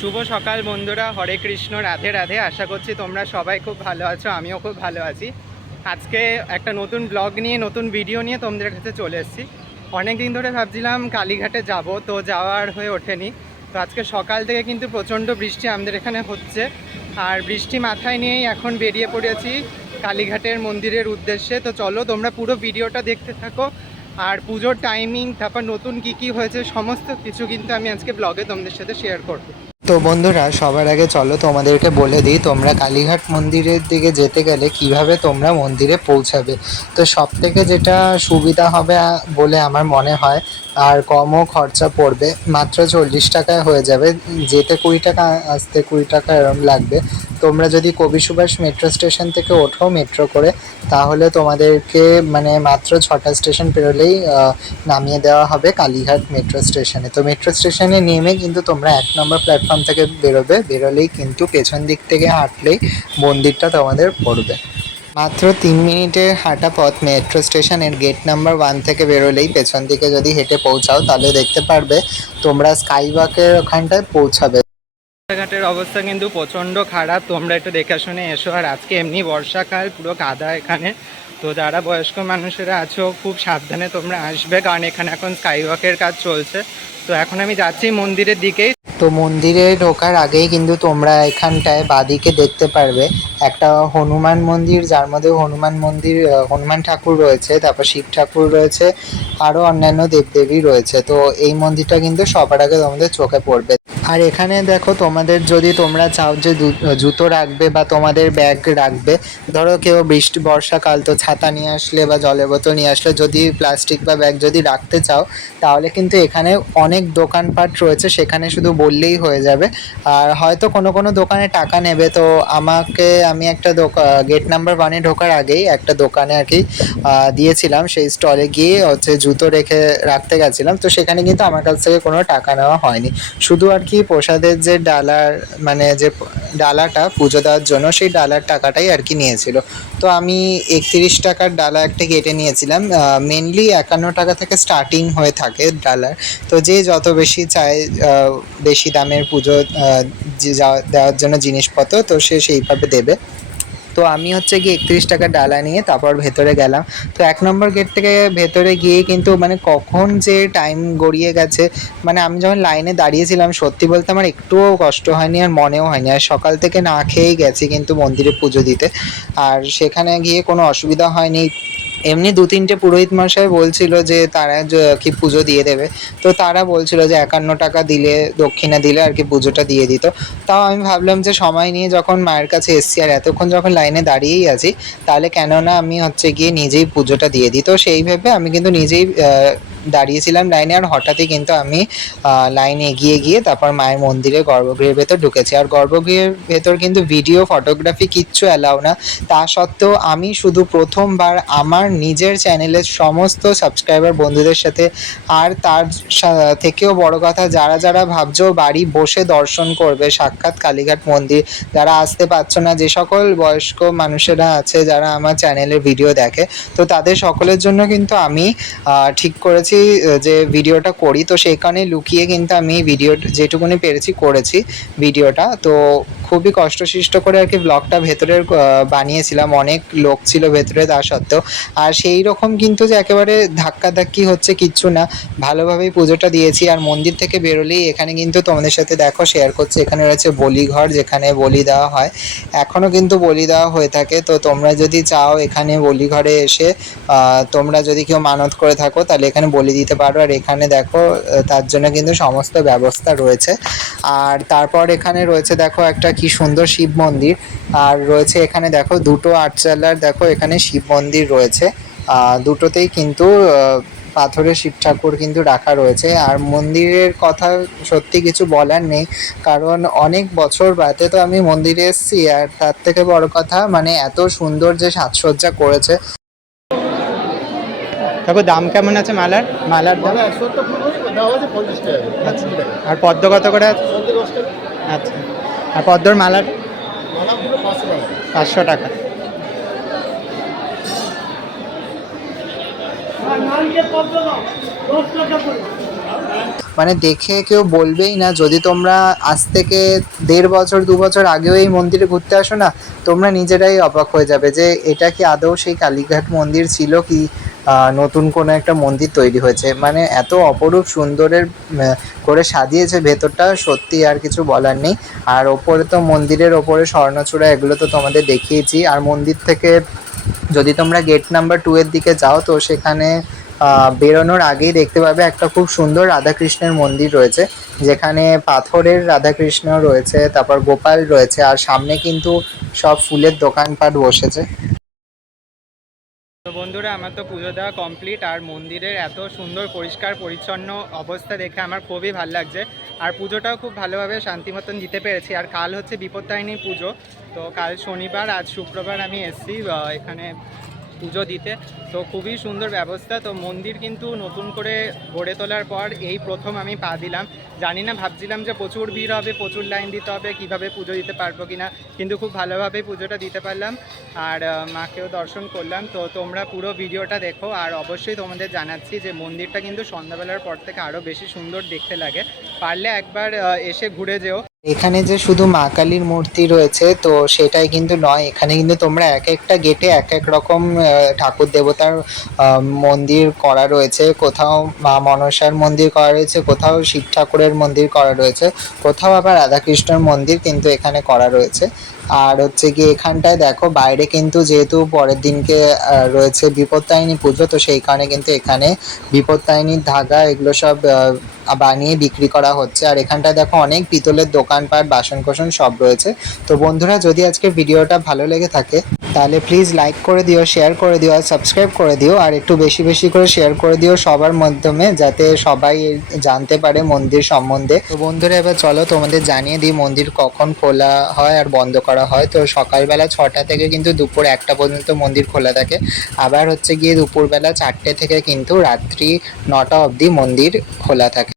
শুভ সকাল বন্ধুরা, হরে কৃষ্ণ, রাধে রাধে। আশা করছি তোমরা সবাই খুব ভালো আছো, আমিও খুব ভালো আছি। আজকে একটা নতুন ব্লগ নিয়ে, নতুন ভিডিও নিয়ে তোমাদের কাছে চলে এসেছি। অনেক দিন ধরে ভাবছিলাম কালীঘাটে যাব, তো যাওয়ার হয়ে ওঠেনি। তো আজকে সকাল থেকে কিন্তু প্রচণ্ড বৃষ্টি আমাদের এখানে হচ্ছে। আর বৃষ্টি মাথায় নিয়েই এখন বেরিয়ে পড়েছি কালীঘাটের মন্দিরের উদ্দেশ্যে। তো চলো, তোমরা পুরো ভিডিওটা দেখতে থাকো। আর পুজোর টাইমিং তারপর নতুন কি কি হয়েছে, সমস্ত কিছু কিন্তু আমি আজকে ব্লগে তোমাদের সাথে শেয়ার করব। তো বন্ধুরা, সবার আগে চলো তোমাদেরকে বলে দিই, তোমরা কালীঘাট মন্দিরের দিকে যেতে গেলে কীভাবে তোমরা মন্দিরে পৌঁছাবে। তো সব থেকে যেটা সুবিধা হবে বলে আমার মনে হয়, আর কমও খরচা পড়বে, মাত্র চল্লিশ টাকায় হয়ে যাবে, যেতে কুড়ি টাকা, আসতে কুড়ি টাকা এরম লাগবে। তোমরা যদি কবি সুভাষ মেট্রো স্টেশন থেকে ওঠো মেট্রো করে, তাহলে তোমাদেরকে মানে মাত্র ছটা স্টেশন পেরোলেই নামিয়ে দেওয়া হবে কালীঘাট মেট্রো স্টেশনে তো মেট্রো স্টেশনে নেমে কিন্তু তোমরা এক নম্বর প্ল্যাটফর্ম থেকে বেরোবে, বেরোলেই কিন্তু পেছন দিক থেকে হাঁটলেই মন্দিরটা তোমাদের পড়বে। মাত্র তিন মিনিটের হাঁটা পথ মেট্রো স্টেশনের গেট নাম্বার ওয়ান থেকে বেরোলেই পেছন দিকে যদি হেঁটে পৌঁছাও, তাহলে দেখতে পারবে তোমরা স্কাই ওয়াকের ওখানটায় পৌঁছাবে। রাস্তাঘাটের অবস্থা কিন্তু প্রচণ্ড খারাপ। তোমরা একটু দেখে শুনে এসো। আর আজকে এমনি বর্ষাকাল, পুরো কাদা এখানে। তো যারা বয়স্ক মানুষেরা আছো, খুব সাবধানে তোমরা আসবে। কারণ এখানে এখন স্কাই ওয়াকের কাজ চলছে। তো এখন আমি যাচ্ছি মন্দিরের দিকেই। তো মন্দিরে ঢোকার আগেই কিন্তু তোমরা এখানটায় বাদিকে দেখতে পারবে একটা হনুমান মন্দির, যার মধ্যে হনুমান মন্দির হনুমান ঠাকুর রয়েছে, তারপর শিব ঠাকুর রয়েছে আরও অন্যান্য দেবদেবী রয়েছে। তো এই মন্দিরটা কিন্তু সবার আগে তোমাদের চোখে পড়বে। আর এখানে দেখো তোমাদের যদি তোমরা চাও যে জুতো রাখবে বা তোমাদের ব্যাগ রাখবে, ধরো কেউ বৃষ্টি, বর্ষাকাল তো ছাতা নিয়ে আসলে বা জলের বোতল নিয়ে আসলে যদি প্লাস্টিক বা ব্যাগ যদি রাখতে চাও, তাহলে কিন্তু এখানে অনেক দোকানপাট রয়েছে, সেখানে শুধু বললেই হয়ে যাবে। আর হয়তো কোনো কোনো দোকানে টাকা নেবে, তো আমাকে আমি একটা দোকান গেট নাম্বার ওয়ানে ঢোকার আগেই একটা দোকানে আর কি দিয়েছিলাম, সেই স্টলে গিয়ে হচ্ছে জুতো রেখে রাখতে গেছিলাম, তো সেখানে কিন্তু আমার কাছ থেকে কোনো টাকা নেওয়া হয়নি। শুধু আর কি প্রসাদের যে ডালার মানে যে ডালাটা পুজো দেওয়ার জন্য, সেই ডালার টাকাটাই আর কি নিয়েছিল। তো আমি একত্রিশ টাকার ডালা একটা কেটে নিয়েছিলাম। মেনলি একান্ন টাকা থেকে স্টার্টিং হয়ে থাকে ডালার। তো যে যত বেশি চায় বেশি দামের পুজো দেওয়ার জন্য জিনিসপত্র, তো সে সেইভাবে দেবে। তো আমি হচ্ছে গিয়ে একত্রিশ টাকা ডালা নিয়ে তারপর ভেতরে গেলাম। তো এক নম্বর গেট থেকে ভেতরে গিয়ে কিন্তু মানে কখন যে টাইম গড়িয়ে গেছে মানে আমি যখন লাইনে দাঁড়িয়েছিলাম, সত্যি বলতে আমার একটুও কষ্ট হয়নি আর মনেও হয়নি। আর সকাল থেকে না খেয়েই গেছি কিন্তু মন্দিরে পুজো দিতে। আর সেখানে গিয়ে কোনো অসুবিধা হয়নি। এমনি দু তিনটে পুরোহিত মশাই বলছিল যে তারা কি পুজো দিয়ে দেবে। তো তারা বলছিল যে একান্ন টাকা দিলে, দক্ষিণা দিলে আর কি পুজোটা দিয়ে দিত। তাও আমি ভাবলাম যে সময় নিয়ে যখন মায়ের কাছে এসছি আর এতক্ষণ যখন লাইনে দাঁড়িয়েই আছি, তাহলে কেননা আমি হচ্ছে গিয়ে নিজেই পুজোটা দিয়ে দিই। তো সেই ভেবে আমি কিন্তু নিজেই দাঁড়িয়েছিলাম লাইনে আর হঠাৎই কিন্তু আমি লাইনে এগিয়ে গিয়ে তারপর মায়ের মন্দিরে গর্ভগৃহের ভেতর ঢুকেছি। আর গর্ভগৃহের ভেতর কিন্তু ভিডিও ফটোগ্রাফি কিচ্ছু অ্যালাউ না। তা সত্ত্বেও আমি শুধু প্রথমবার আমার নিজের চ্যানেলের সমস্ত সাবস্ক্রাইবার বন্ধুদের সাথে আর তার থেকেও বড় কথা, যারা যারা ভাবছ বাড়ি বসে দর্শন করবে, সাক্ষাৎ কালীঘাট মন্দির, যারা আসতে পারছ না, যে সকল বয়স্ক মানুষেরা আছে, যারা আমার চ্যানেলের ভিডিও দেখে, তো তাদের সকলের জন্য কিন্তু আমি ঠিক করেছি। আহ, যে ভিডিওটা করি তো কারণে লুকিয়ে কিন্তু আমি ভিডিও যেটুকুনি পেরেছি করেছি ভিডিওটা। তো খুবই কষ্টসৃষ্ট করে আর কি ব্লগটা ভেতরের বানিয়েছিলাম। অনেক লোক ছিল ভেতরে তা সত্ত্বেও। আর সেই রকম কিন্তু যে একেবারে ধাক্কা ধাক্কি হচ্ছে কিচ্ছু না। ভালোভাবেই পুজোটা দিয়েছি। আর মন্দির থেকে বেরোলেই এখানে কিন্তু তোমাদের সাথে দেখো শেয়ার করছে। এখানে রয়েছে বলিঘর যেখানে বলি দেওয়া হয়। এখনও কিন্তু বলি দেওয়া হয়ে থাকে। তো তোমরা যদি চাও এখানে বলিঘরে এসে তোমরা যদি কেউ মানত করে থাকো তাহলে এখানে বলি দিতে পারো। আর এখানে দেখো তার জন্য কিন্তু সমস্ত ব্যবস্থা রয়েছে। আর তারপর এখানে রয়েছে দেখো একটা কি সুন্দর শিব মন্দির। আর রয়েছে এখানে দেখো দুটো আটচালার দেখো এখানে শিব মন্দির রয়েছে। দুটোতেই কিন্তু আহ, পাথরের শিব ঠাকুর কিন্তু রাখা রয়েছে। আর মন্দিরের কথা সত্যি কিছু বলার নেই। কারণ অনেক বছর বাদে তো আমি মন্দিরে এসেছি। আর তার থেকে বড় কথা মানে এত সুন্দর যে সাজসজ্জা করেছে। ঠাকুর দাম কেমন আছে মালার মালার দাম করে। আচ্ছা। আর পদ্ম কত করে আছে। আচ্ছা আর পদ্মর মালার পাঁচশো টাকা। মানে দেখে কেউ বলবেই না যদি তোমরা আজ থেকে দেড় বছর দু বছর আগেও এই মন্দিরে ঘুরতে আসো না তোমরা নিজেরাই অবাক হয়ে যাবে যে এটা কি আদৌ সেই কালীঘাট মন্দির ছিল কি নতুন কোনো একটা মন্দির তৈরি হয়েছে। মানে এত অপরূপ সুন্দরের করে সাজিয়েছে, ভেতরটা সত্যি আর কিছু বলার নেই। আর ওপরে তো মন্দিরের ওপরে স্বর্ণচূড়া, এগুলো তো তোমাদের দেখিয়েছি। আর মন্দির থেকে যদি তোমরা গেট নাম্বার টু এর দিকে যাও, তো সেখানে বেরোনোর আগেই দেখতে পাবে একটা খুব সুন্দর রাধাকৃষ্ণের মন্দির রয়েছে। যেখানে পাথরের রাধাকৃষ্ণ রয়েছে, তারপর গোপাল রয়েছে, আর সামনে কিন্তু সব ফুলের দোকানপাট বসেছে। বন্ধুরা, আমার তো পুজো দেওয়া কমপ্লিট আর মন্দিরের এত সুন্দর, পরিষ্কার, পরিচ্ছন্ন অবস্থা দেখে আমার খুবই ভালো লাগছে। আর পুজোটাও খুব ভালোভাবে শান্তি মতন দিতে পেরেছি। আর কাল হচ্ছে বিপত্তারিণী পুজো, তো কাল শনিবার, আজ শুক্রবার আমি এসেছি এখানে পুজো দিতে। তো খুবই সুন্দর ব্যবস্থা। তো মন্দির কিন্তু নতুন করে গড়ে তোলার পর এই প্রথম আমি পা দিলাম। জানি না, ভাবছিলাম যে প্রচুর ভিড় হবে, প্রচুর লাইন দিতে হবে, কীভাবে পুজো দিতে পারব কিনা, কিন্তু খুব ভালোভাবেই পুজোটা দিতে পারলাম। আর মাকেও দর্শন করলাম। তো তোমরা পুরো ভিডিওটা দেখো, আর অবশ্যই তোমাদের জানাচ্ছি যে মন্দিরটা কিন্তু সন্ধ্যাবেলার পর থেকে আরও বেশি সুন্দর দেখতে লাগে। পারলে একবার এসে ঘুরে যেও। এখানে যে শুধু মা কালীর মূর্তি রয়েছে, তো সেটাই কিন্তু নয়। এখানে কিন্তু তোমরা এক একটা গেটে এক এক রকম ঠাকুর দেবতার মন্দির করা রয়েছে। কোথাও মা মনসার মন্দির করা রয়েছে, কোথাও শিব ঠাকুরের মন্দির করা রয়েছে, কোথাও আবার রাধাকৃষ্ণের মন্দির কিন্তু এখানে করা রয়েছে। আর হচ্ছে কি এখানটায় দেখো, বাইরে কিন্তু যেহেতু পরের দিনকে রয়েছে বিপত্তারিণী পুজো, তো সেই কারণে কিন্তু এখানে বিপত্তারিণীর ধাগা এগুলো সব বানিয়ে বিক্রি করা হচ্ছে। আর এখানটায় দেখো অনেক পিতলের দোকানপাট বাসন কোসন সব রয়েছে। তো বন্ধুরা, যদি আজকে ভিডিওটা ভালো লেগে থাকে, তাহলে প্লিজ লাইক করে দিও শেয়ার করে দিও, আর সাবস্ক্রাইব করে দিও। আর একটু বেশি বেশি করে শেয়ার করে দিও সবার মাধ্যমে, যাতে সবাই জানতে পারে মন্দির সম্বন্ধে। তো বন্ধুরা, এবার চলো তোমাদের জানিয়ে দিই মন্দির কখন খোলা হয় আর বন্ধ করা হয়। তো সকালবেলা ছটা থেকে কিন্তু দুপুর একটা পর্যন্ত মন্দির খোলা থাকে। আবার হচ্ছে গিয়ে দুপুরবেলা চারটে থেকে কিন্তু রাত্রি নটা অবধি মন্দির খোলা থাকে।